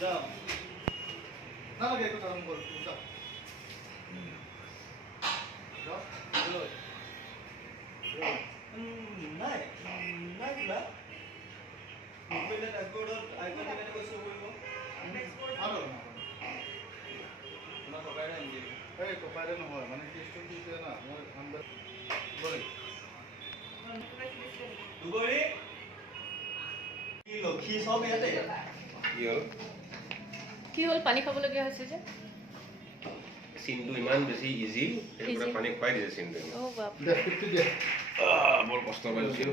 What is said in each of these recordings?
যাও নালাগে একটু আরাম কর যাও যাও নাই নাই কিবা মোবাইলে ড্যাশবোর্ডত আইকন কেনে কৈছো কৰিব আৰু না কপাই নাই দিয়ে এই কপাইৰে নহয় মানে টেষ্টটো দিছে না মই আন্দাজ বলে দুবৰি কি লক্ষী সব ইয়াতে কি হল পানী খাবলগীয়া হৈছে যে সিন্ধু ইমান বেছি ইজি এটা পানী খুৱাই দিছে সিন্ধু ও বাপ বৰ কষ্ট পাইছিল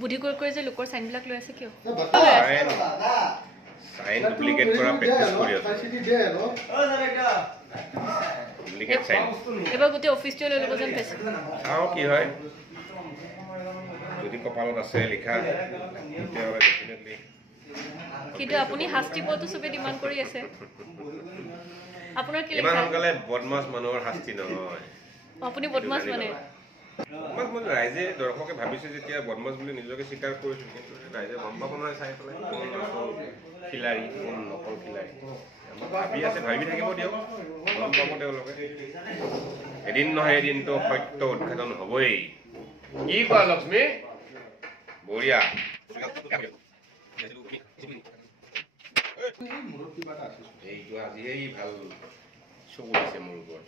বুদ্ধি কৰি যে লোকৰ সাইনবিলাক লৈ আছে কিয় সাইন ডুপ্লিকেট কৰা প্ৰেক্টিছ কৰি আছে ডুপ্লিকেট সাইন এবাৰ গোটেই অফিচটো লৈ ল'ব যেন পাইছো চাও কি হয় যদি কপালত আছে লিখা তেতিয়াহ'লে ডেফিনেটলি কিন্তু আপুনি শাস্তি পোৱাটো চবে ডিমাণ্ড কৰি আছে আপোনাৰ কি ইমান লিখা সোনকালে বদমাছ মানুহৰ শাস্তি নহয় আপুনি বদমাছ মানে মই ৰাইজে দৰ্শকে ভাবিছে যেতিয়া বদমাছ বুলি নিজকে স্বীকাৰ কৰিছো কিন্তু ৰাইজে গম পাব নহয় চাই পেলাই কোন খিলাৰী কোন নকল খিলাৰী ভাবি আছে ভাবি থাকিব দিয়ক গম পাব তেওঁলোকে এদিন নহয় এদিনতো সত্য উদ্ঘাটন হ'বই কি কোৱা লক্ষ্মী বঢ়িয়া এইটো আজিহে ভাল চকু দিছে মোৰ ওপৰত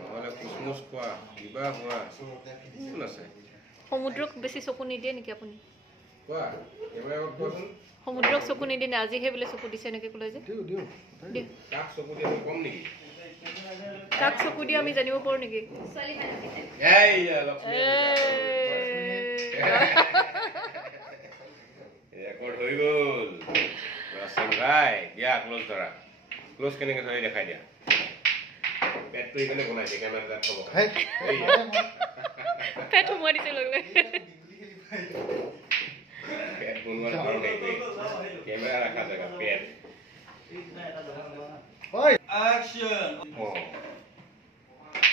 নহ'লে কুচমুচ খোৱা কিবা হোৱা কোন আছে সমুদ্ৰক বেছি চকু নিদিয়ে নেকি আপুনি কোৱা এবাৰ কোৱাচোন সমুদ্ৰক চকু নিদিয়ে নে আজিহে বোলে চকু দিছে নেকি ক'লে যে তাক চকু দিয়া কম নেকি তাক চকু দিয়ে আমি জানিব পাৰো নেকি ৰেকৰ্ড হৈ গ'ল ভাই দিয়া ক্ল'জ ধৰা ক্ল'জ কেনেকৈ ধৰি দেখাই দিয়া পেটটো এইকাৰণে বনাইছে কেমেৰা থ'ব পেট সোমোৱাই দিছে লগে পেট বনোৱাৰ কাৰণে কেমেৰা ৰখা জেগা পেট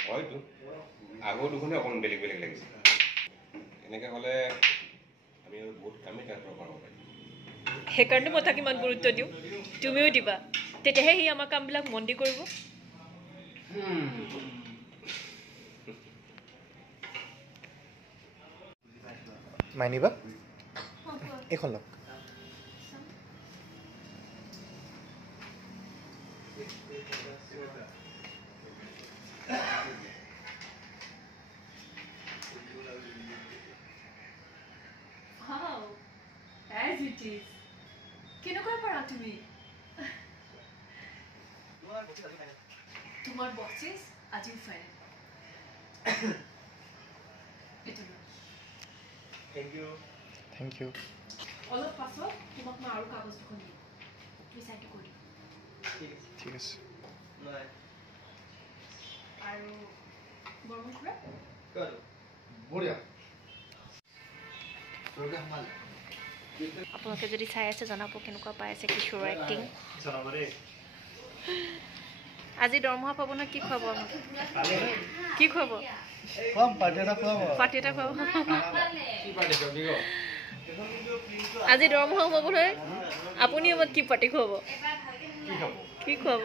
হয়তো আগৰ দুখনে অকণ বেলেগ বেলেগ লাগিছে এনেকৈ হ'লে আমি আৰু বহুত কামেই তাত পাব পাৰিম সেইকাৰণে মই তাক ইমান গুৰুত্ব দিওঁ তুমিও দিবা তেতিয়াহে সি আমাৰ কামবিলাক মন দি কৰিব মাইনিবা এইখন লওক Wow, as it is. কেনেকৈ পাৰা তুমি তোমাৰ বক্সেছ আজি ফাইল থ্যাংক ইউ অলপ পাছত তোমাক মই আৰু কাগজ দুখন দিম তুমি চাইটো কৰি দিবা ঠিক আছে আৰু গৰম খুৰা বঢ়িয়া আপোনালোকে যদি চাই আছে জনাব কেনেকুৱা পাই আছে কিশোৰৰ এক্টিং আজি দৰমহা পাব ন কি খুৱাব আমাক কি খুৱাব পাৰ্টি এটা খুৱাব আজি দৰমহা পাবলৈ আপুনি আমাক কি পাৰ্টি খুৱাব কি খুৱাব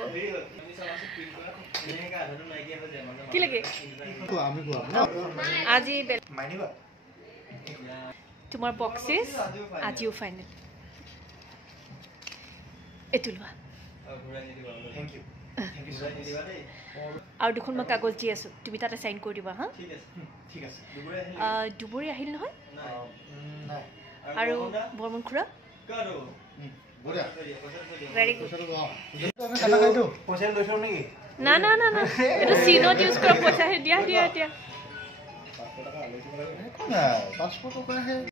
কি লাগে আজি তোমাৰ বক্সেছ আজিও ফাইনেল এইটো লোৱা আৰু দুখন মই কাগজ দি আছোঁ তুমি তাতে চাইন কৰি দিবা হা দুবৰী আহিল নহয় আৰু বৰ্মন খুৰা ভেৰি গুড না না না না এইটো চিনত ইউজ কৰা পইচা দিয়া দিয়া দিয়া 500 टका है